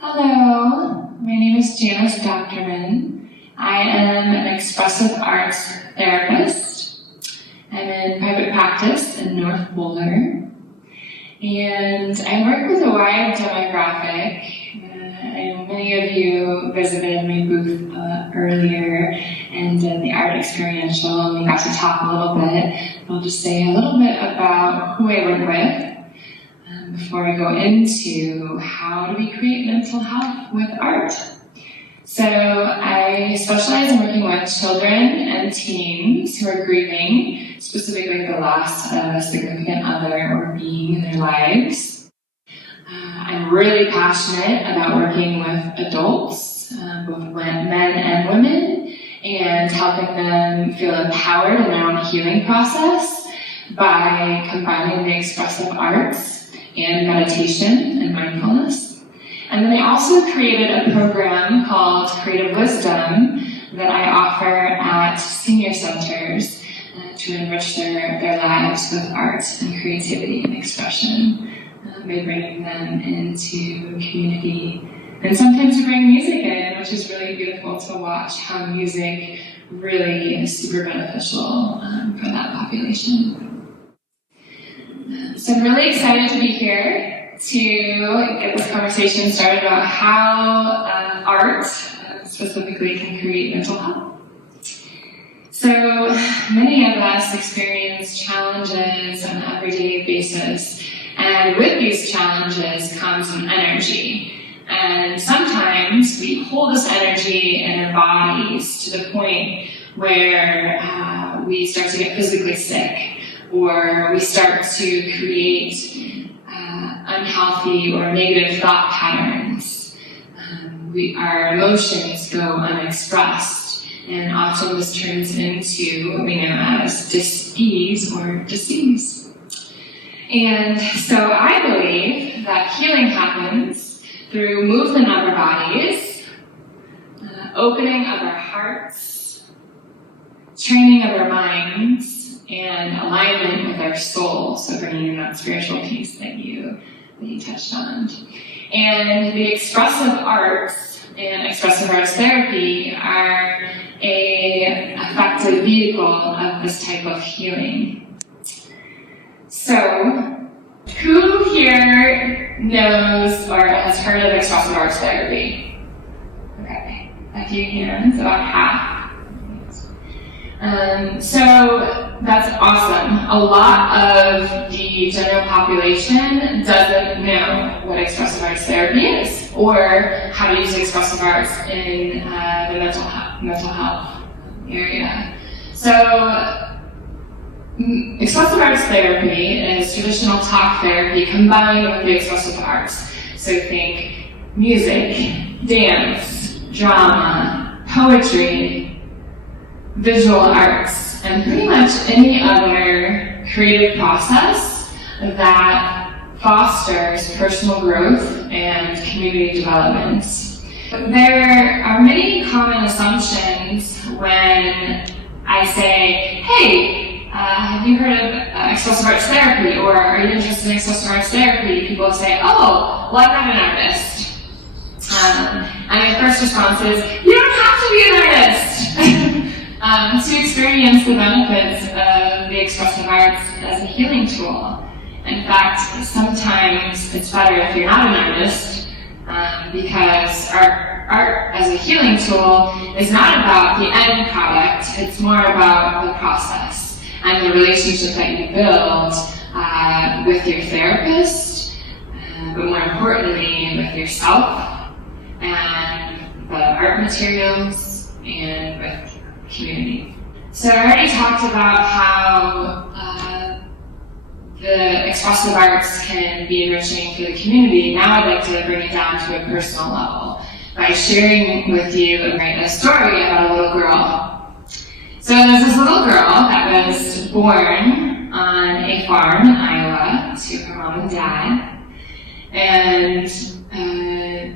Hello, my name is Janice Doctorman. I am an expressive arts therapist. I'm in private practice in North Boulder, and I work with a wide demographic. I know many of you visited my booth earlier and did the art experiential, and we got to talk a little bit. I'll just say a little bit about who I work with before I go into how do we create mental health with art. So I specialize in working with children and teens who are grieving, specifically the loss of a significant other or being in their lives. I'm really passionate about working with adults, both men and women, and helping them feel empowered in their own healing process by combining the expressive arts and meditation and mindfulness. And then I also created a program called Creative Wisdom that I offer at senior centers to enrich their lives with art and creativity and expression by bringing them into community. And sometimes we bring music in, which is really beautiful to watch how music really is super beneficial for that population. So I'm really excited to be here to get this conversation started about how art specifically can create mental health. So many of us experience challenges on an everyday basis, and with these challenges comes an energy. And sometimes we hold this energy in our bodies to the point where we start to get physically sick, or we start to create unhealthy or negative thought patterns. Our emotions go unexpressed, and often this turns into what we know as dis-ease or disease. And so I believe that healing happens through movement of our bodies, opening of our hearts, training of our minds, and alignment with our soul, so bringing in that spiritual piece that you touched on. And the expressive arts and expressive arts therapy are an effective vehicle of this type of healing. So, who here knows or has heard of expressive arts therapy? Okay, a few hands, about half. So that's awesome. A lot of the general population doesn't know what expressive arts therapy is, or how to use expressive arts in the mental health area. So expressive arts therapy is traditional talk therapy combined with the expressive arts. So think music, dance, drama, poetry, visual arts, and pretty much any other creative process that fosters personal growth and community development. There are many common assumptions when I say, hey, have you heard of expressive arts therapy, or are you interested in expressive arts therapy? People say, oh, well, I'm not an artist. And my first response is, you don't have to be an artist to experience the benefits of the expressive arts as a healing tool. In fact, sometimes it's better if you're not an artist, because art as a healing tool is not about the end product, it's more about the process and the relationship that you build with your therapist, but more importantly, with yourself and the art materials and with community. So I already talked about how the expressive arts can be enriching for the community. Now I'd like to bring it down to a personal level by sharing with you a story about a little girl. So there's this little girl that was born on a farm in Iowa to her mom and dad. And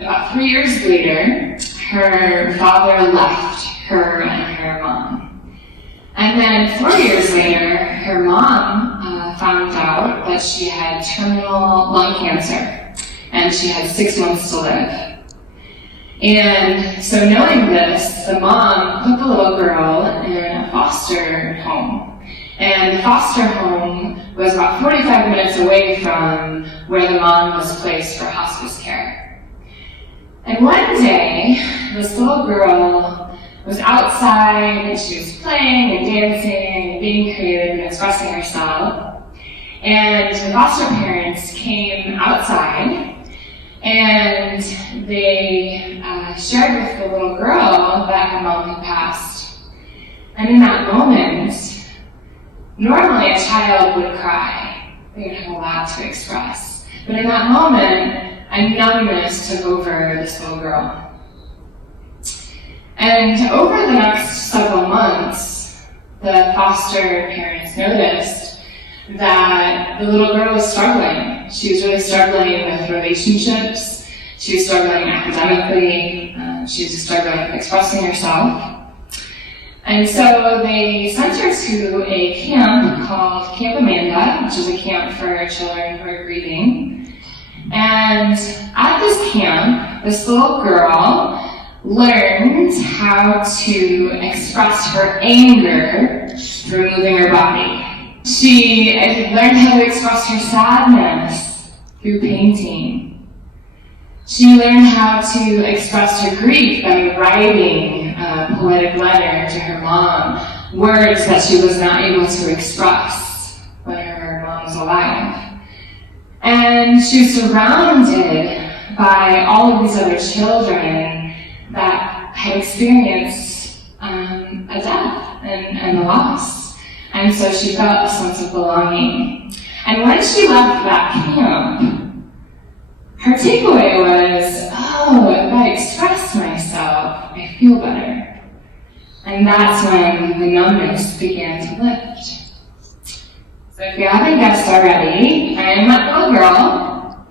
about 3 years later, her father left her and her mom. And then 4 years later, her mom found out that that she had terminal lung cancer, and she had 6 months to live. And so knowing this, the mom put the little girl in a foster home. And the foster home was about 45 minutes away from where the mom was placed for hospice care. And one day, this little girl was outside and she was playing and dancing and being creative and expressing herself. And the foster parents came outside and they shared with the little girl that her mom had passed. And in that moment, normally a child would cry. They would have a lot to express. But in that moment, a numbness took over this little girl. And over the next several months, the foster parents noticed that the little girl was struggling. She was really struggling with relationships. She was struggling academically. She was struggling with expressing herself. And so they sent her to a camp called Camp Amanda, which is a camp for children who are grieving. And at this camp, this little girl learned how to express her anger through moving her body. She learned how to express her sadness through painting. She learned how to express her grief by writing a poetic letter to her mom, words that she was not able to express when her mom was alive. And she was surrounded by all of these other children that had experienced a death and a loss. And so she felt a sense of belonging. And when she left that camp, her takeaway was, oh, if I express myself, I feel better. And that's when the numbness began to lift. So if you haven't guessed already, I am that little girl.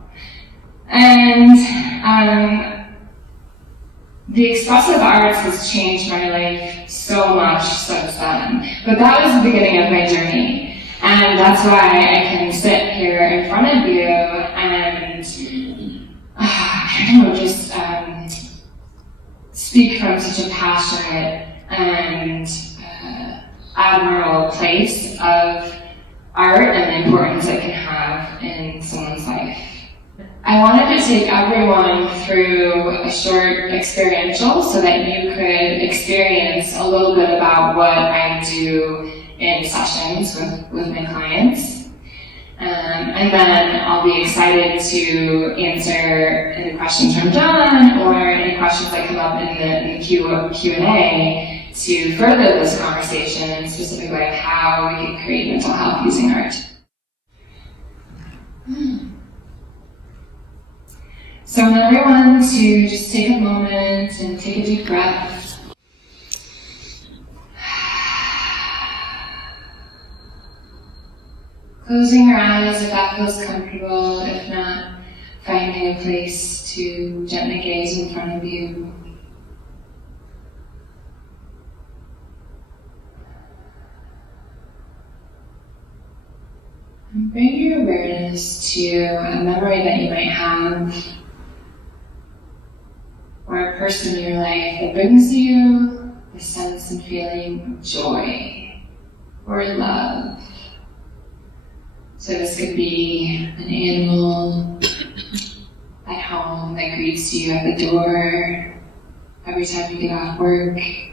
And the expressive arts has changed my life so much since then. But that was the beginning of my journey. And that's why I can sit here in front of you and, just speak from such a passionate and admirable place of art and the importance it can have in someone's life. I wanted to take everyone through a short experiential so that you could experience a little bit about what I do in sessions with my clients. And then I'll be excited to answer any questions from John or any questions that come up in the Q&A to further this conversation, specifically of how we can create mental health using art. So I want everyone to just take a moment and take a deep breath. Closing your eyes if that feels comfortable. If not, finding a place to gently gaze in front of you. And bring your awareness to a memory that you might have, or a person in your life that brings you a sense and feeling of joy or love. So this could be an animal at home that greets you at the door every time you get off work. It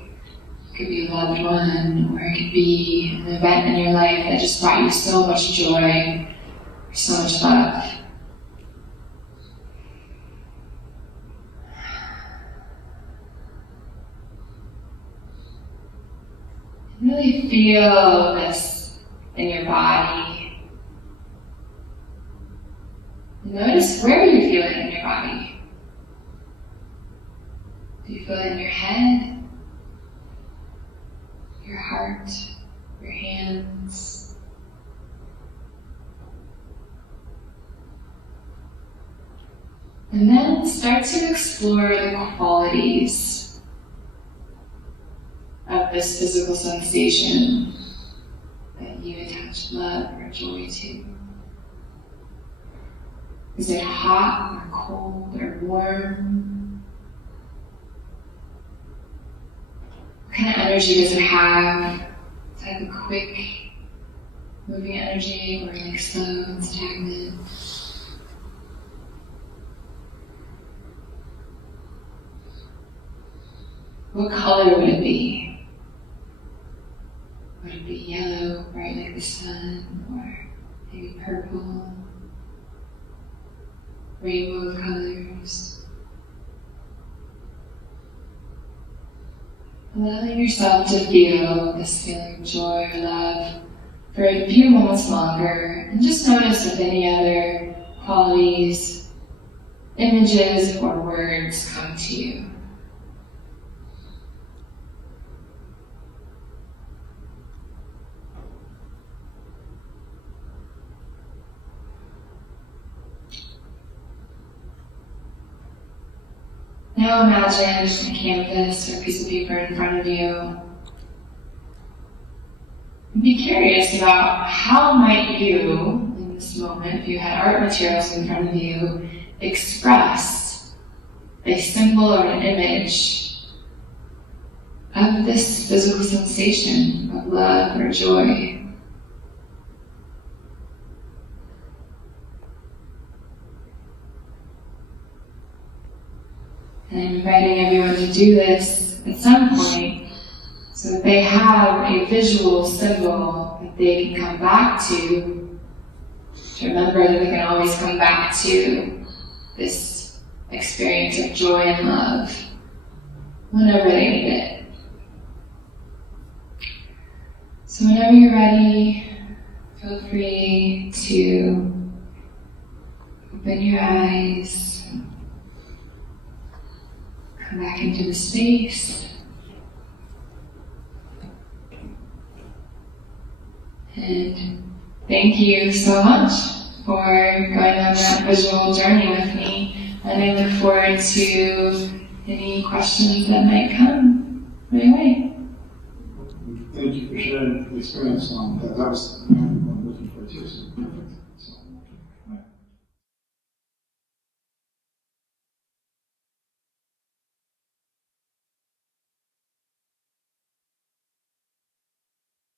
could be a loved one, or it could be an event in your life that just brought you so much joy, or so much love. Really feel this in your body. Notice where you feel it in your body. Do you feel it in your head, your heart, your hands? And then start to explore the qualities of this physical sensation that you attach love or joy to. Is it hot or cold or warm? What kind of energy does it have? Does it have a quick moving energy or like slow and stagnant? What color would it be? Would it be yellow, bright like the sun, or maybe purple? Rainbow of colors. Allowing yourself to feel this feeling of joy or love for a few moments longer, and just notice if any other qualities, images, or words come to you. Now imagine a canvas or a piece of paper in front of you. And be curious about how might you, in this moment, if you had art materials in front of you, express a symbol or an image of this physical sensation of love or joy. And I'm inviting everyone to do this at some point so that they have a visual symbol that they can come back to remember that they can always come back to this experience of joy and love whenever they need it. So whenever you're ready, feel free to open your eyes. Come back into the space. And thank you so much for going on that visual journey with me. And I look forward to any questions that might come my way. Thank you for sharing the experience. That was what I'm looking for too. So